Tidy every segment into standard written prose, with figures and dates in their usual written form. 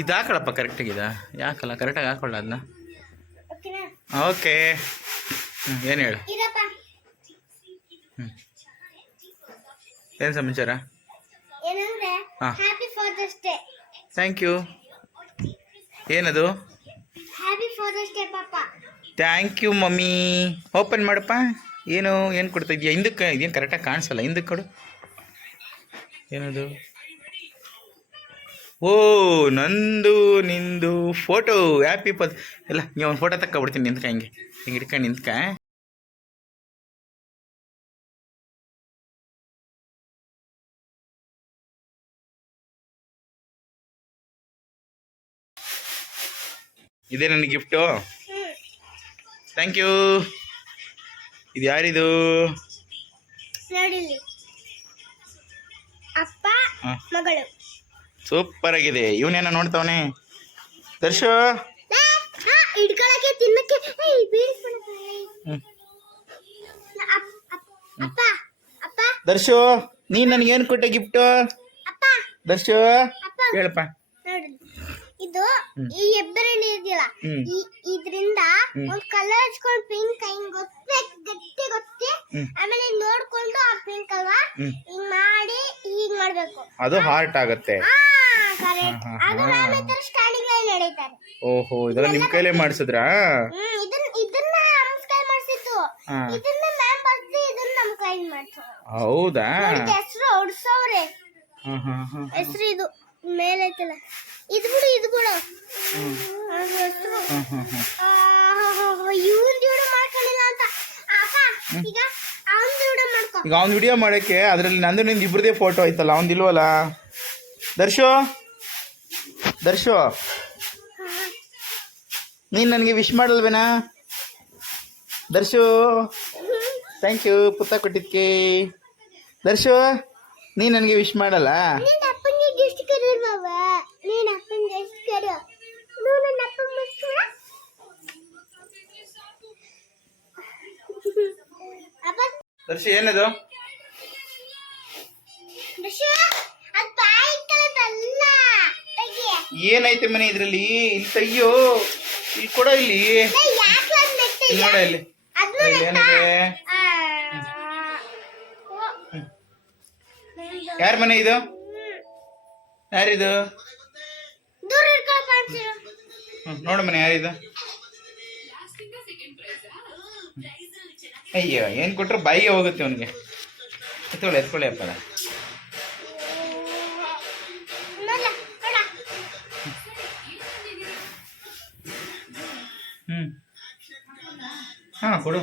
ಇದು ಹಾಕೊಳ್ಳಪ್ಪ ಕರೆಕ್ಟಾಗಿದೆ. ಯಾಕಲ್ಲ ಕರೆಕ್ಟಾಗಿ ಹಾಕೊಳ್ಳ ಅದನ್ನ. ಓಕೆ ಏನು ಹೇಳು. ಏನು ಸಮಾಚಾರ? ಹಾಂ ಥ್ಯಾಂಕ್ ಯು. ಏನದು? Thank you mummy. ಓಪನ್ ಮಾಡಪ್ಪ. ಏನು ಕೊಡ್ತಾ ಇದೆಯಾ? ಹಿಂದಕ್ಕೆ ಇದೇನು ಕರೆಕ್ಟಾಗಿ ಕಾಣಿಸಲ್ಲ. ಹಿಂದಕ್ಕೆ ಕೊಡು. ಏನದು? ಓ ನಂದು ನಿಂದು ಫೋಟೋ. ಹ್ಯಾಪಿ ಇಲ್ಲ ನೀವು ಒಂದು ಫೋಟೋ ತಕ್ಕೊಬಿಡ್ತೀನಿ. ನಿಂತ್ಕ ಹಿಂಗೆ ಹಿಡ್ಕೊಂಡು ನಿಂತ್ಕ. ಇದೇ ನನ್ನ ಗಿಫ್ಟು. Thank you. ಇದು ಯಾರಿದು? ಅಪ್ಪ ಮಗಳು. ಸೂಪರ್ ಆಗಿದೆ. ಇವನೇನ ನೋಡ್ತಾವನೆ? ದರ್ಶು ದರ್ಶು ನೀನ್ ನನಗೇನು ಕೊಟ್ಟೆ ಗಿಫ್ಟು? ದರ್ಶು ಹೇಳಪ್ಪ. ಇದು ಈ ಹೆಬ್ಬೆರಳು ಇದೆಯಲ್ಲ, ಇದ್ರಿಂದ ಒಂದು ಕಲರ್ ಹಚ್ಕೊಂಡು ಪಿಂಕ್ ಹಿಂಗ್ ಗೊತ್ತೇ ಗಟ್ಟಿ ಗೊತ್ತಿ, ಆಮೇಲೆ ನೋಡ್ಕೊಂಡು ಆ ಪಿಂಕ್ ಅಲ್ವಾ ಹಿಂಗ್ ಮಾಡಿ ಹೀಗ್ ಮಾಡ್ಬೇಕು. ಅದು ಹಾರ್ಟ್ ಆಗುತ್ತೆ. ಓಹೋ ಇದೆಲ್ಲ ನಿಮ್ ಕೈಲೇ ಮಾಡಿಸಿದ್ರಾ? ಇದನ್ನ ನಮ್ಮ ಕೈ ಮಾಡಿಸಿದ್ದು. ಇದನ್ನ ಮ್ಯಾಮ್ ಬರ್ತಿ ಇದನ್ನ ನಮ್ಮ ಕೈ ಮಾಡಿದ್ರು. ಹೌದಾ? ಹೆಸರು ಹೊಡ್ಸವ್ರೆ. ಹೆಸರು ಇದು ಮೇಲೆ ಐತಲ್ಲ, ಇದು ಬಿಡು ಇದು ಬಿಡು. ಇವನ್ ವಿಡಿಯೋ ಮಾಡ್ಕೊಂಡಿಲ್ಲ ಅಂತ ಅಪ್ಪ. ಈಗ ಅವನ್ ವಿಡಿಯೋ ಮಾಡ್ಕೊ. ಈಗ ಅವ್ನ್ ವಿಡಿಯೋ ಮಾಡಕ್ಕೆ ಅದ್ರಲ್ಲಿ ನಂದು ನಿಂದು ಇಬ್ಬರದೇ ಫೋಟೋ ಐತಲ್ಲ, ಅವ್ನ್ ಇಲ್ವಲ್ಲ? ದರ್ಶು ನೀನು ನನಗೆ ವಿಶ್ ಮಾಡಲ್ವೇನಾ? ದರ್ಶು ಥ್ಯಾಂಕ್ ಯು ಪುತ್ತ ಕೊಟ್ಟಿದ್ದಕ್ಕೆ. ದರ್ಶು ನೀನು ನನಗೆ ವಿಶ್ ಮಾಡಲ್ಲ? ದರ್ಶು ಏನದು? ಏನೈತೆ ಮನೆ ಇದ್ರಲ್ಲಿ? ಇಲ್ಲಿ ತೆಗಿಯೋ, ಇಲ್ಲಿ ಕೊಡ, ಇಲ್ಲಿ ನೋಡ, ಇಲ್ಲಿ ಏನಿದೆ? ಯಾರ ಮನೆ ಇದು? ಯಾರಿದು? ನೋಡ ಮನೆ ಯಾರಿದು? ಅಯ್ಯೋ ಏನ್ ಕೊಟ್ರು ಬಾಯಿಗೆ ಹೋಗುತ್ತೆ ಅವನಿಗೆ. ಎತ್ಕೊಳ್ಳಿ ಅಪ್ಪ. ಹಾಂ ಕೊಡು.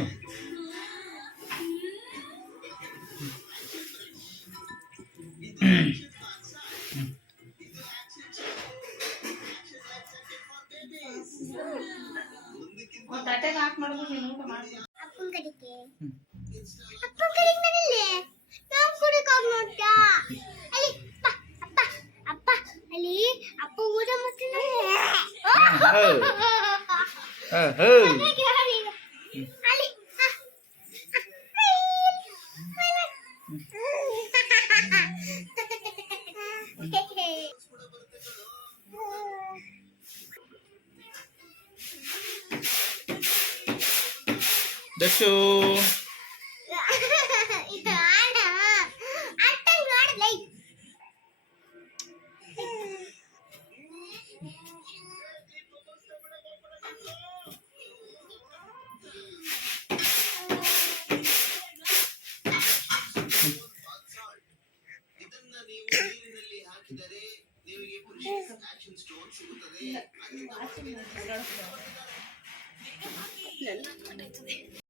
ದರ್ಶು